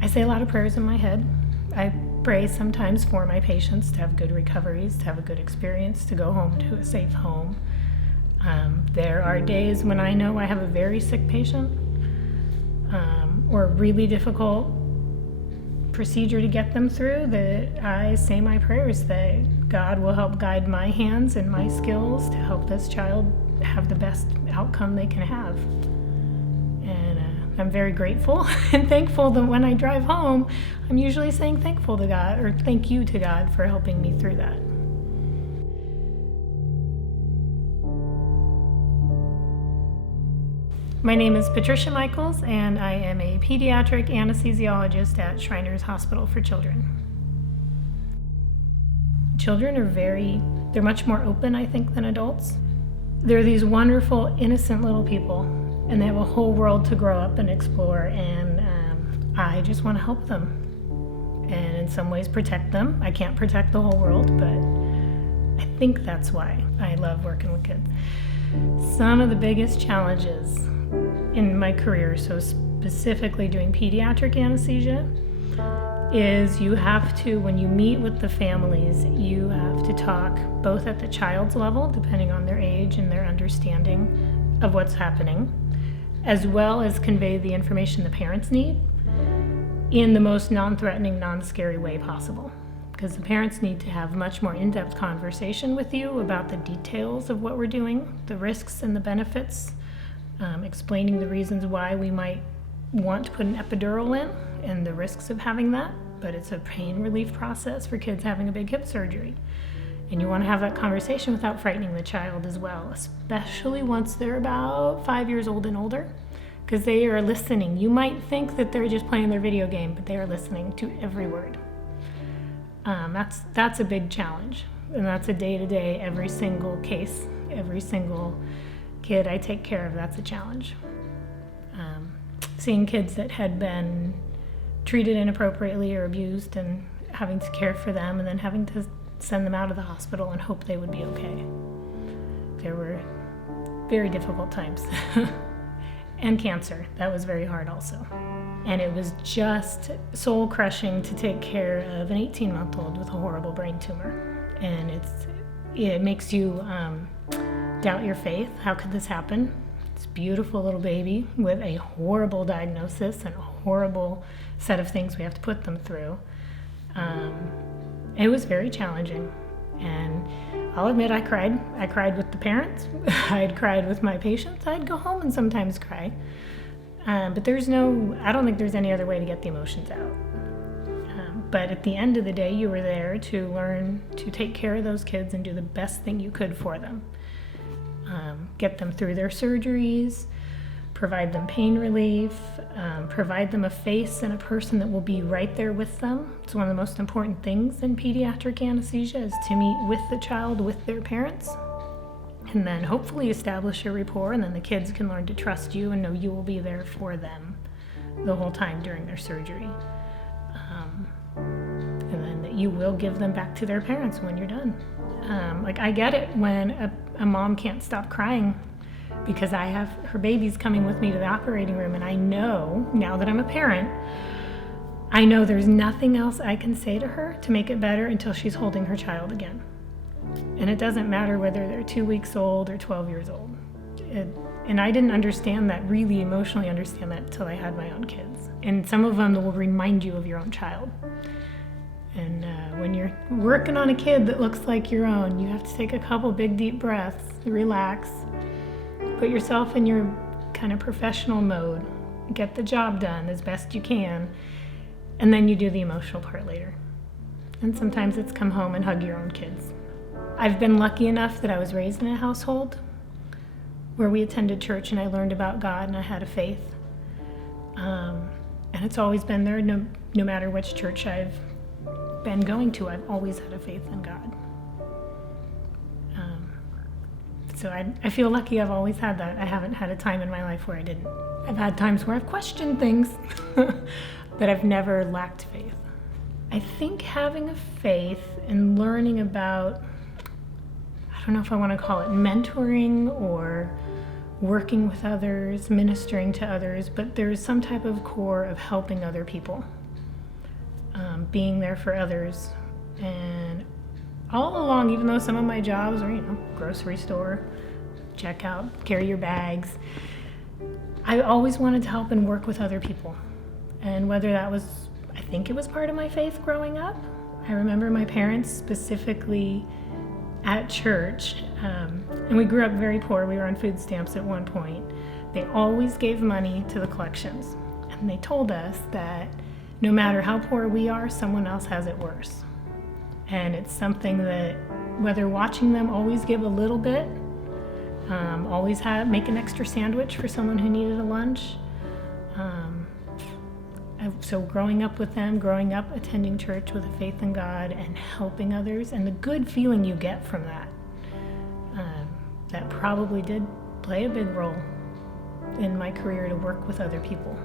I say a lot of prayers in my head. I pray sometimes for my patients to have good recoveries, to have a good experience, to go home to a safe home. There are days when I know I have a very sick patient or a really difficult procedure to get them through, that I say my prayers that God will help guide my hands and my skills to help this child have the best outcome they can have. And I'm very grateful and thankful that when I drive home, I'm usually saying thankful to God, or thank you to God for helping me through that. My name is Trish Michels, and I am a pediatric anesthesiologist at Shriners Hospital for Children. Children they're much more open, I think, than adults. They're these wonderful, innocent little people, and they have a whole world to grow up and explore, and I just want to help them, and in some ways protect them. I can't protect the whole world, but I think that's why I love working with kids. Some of the biggest challenges in my career, so specifically doing pediatric anesthesia, is you have to, when you meet with the families, you have to talk both at the child's level, depending on their age and their understanding of what's happening, as well as convey the information the parents need in the most non-threatening, non-scary way possible. Because the parents need to have much more in-depth conversation with you about the details of what we're doing, the risks and the benefits, explaining the reasons why we might want to put an epidural in and the risks of having that, but it's a pain relief process for kids having a big hip surgery. And you want to have that conversation without frightening the child as well, especially once they're about 5 years old and older, because they are listening. You might think that they're just playing their video game, but they are listening to every word. That's a big challenge, and that's a day-to-day, every single case, every single kid I take care of, that's a challenge. Seeing kids that had been treated inappropriately or abused and having to care for them and then having to send them out of the hospital and hope they would be okay. There were very difficult times. And cancer, that was very hard also. And it was just soul-crushing to take care of an 18-month-old with a horrible brain tumor. And it makes you doubt your faith. How could this happen? This beautiful little baby with a horrible diagnosis and a horrible set of things we have to put them through. It was very challenging. And I'll admit I cried. I cried with the parents. I'd cried with my patients. I'd go home and sometimes cry. But I don't think there's any other way to get the emotions out. But at the end of the day, you were there to learn to take care of those kids and do the best thing you could for them. Get them through their surgeries, provide them pain relief, provide them a face and a person that will be right there with them. It's one of the most important things in pediatric anesthesia, is to meet with the child, with their parents, and then hopefully establish a rapport, and then the kids can learn to trust you and know you will be there for them the whole time during their surgery. And then that you will give them back to their parents when you're done. I get it when a mom can't stop crying because I have her baby's coming with me to the operating room, and I know, now that I'm a parent, I know there's nothing else I can say to her to make it better until she's holding her child again. And it doesn't matter whether they're 2 weeks old or 12 years old. And I didn't understand that, really emotionally understand that, until I had my own kids. And some of them will remind you of your own child. And when you're working on a kid that looks like your own, you have to take a couple big deep breaths, relax, put yourself in your kind of professional mode, get the job done as best you can, and then you do the emotional part later. And sometimes it's come home and hug your own kids. I've been lucky enough that I was raised in a household where we attended church and I learned about God and I had a faith. And it's always been there, no matter which church I've been going to, I've always had a faith in God. So I feel lucky I've always had that. I haven't had a time in my life where I didn't. I've had times where I've questioned things, but I've never lacked faith. I think having a faith and learning about, I don't know if I want to call it mentoring or working with others, ministering to others, but there's some type of core of helping other people. being there for others. And all along, even though some of my jobs were, grocery store, checkout, carry your bags, I always wanted to help and work with other people. And whether that was, I think it was part of my faith growing up. I remember my parents specifically at church, and we grew up very poor. We were on food stamps at one point. They always gave money to the collections. And they told us that no matter how poor we are, someone else has it worse. And it's something that, whether watching them always give a little bit, always make an extra sandwich for someone who needed a lunch. So growing up with them, growing up attending church with a faith in God and helping others, and the good feeling you get from that, that probably did play a big role in my career to work with other people.